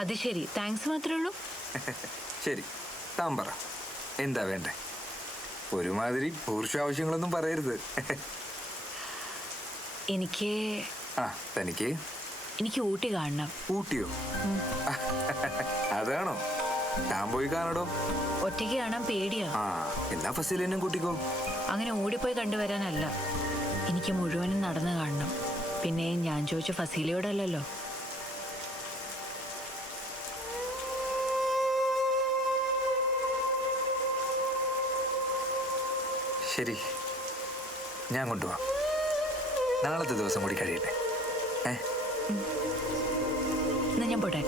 അത് ശരി, താങ്ക്സ് മാത്രമേ ഉള്ളൂ. ശരി, താൻ പറ എന്താ വേണ്ടേ? ഒരുമാതിരി പുരുഷ ആവശ്യങ്ങളൊന്നും പറയരുത്. എനിക്ക് തനിക്ക് എനിക്ക് ഊട്ടി കാണണം. ഊട്ടിയോ? അതാണോ? താൻ പോയി കാണടോ. ഒറ്റയ്ക്ക് കാണാൻ പേടിയാ. എന്നാ ഫസീലിനെയും കൂട്ടിക്കോ. അങ്ങനെ ഓടിപ്പോയി കണ്ടുവരാനല്ല, എനിക്ക് മുഴുവനും നടന്നു കാണണം. പിന്നെ ഞാൻ ചോദിച്ച ഫസീലയോടല്ലോ. ശരി, ഞാൻ കൊണ്ടുപോവാം. നാളത്തെ ദിവസം കൂടി കഴിയട്ടെ. എന്നാ ഞാൻ പോട്ടെ.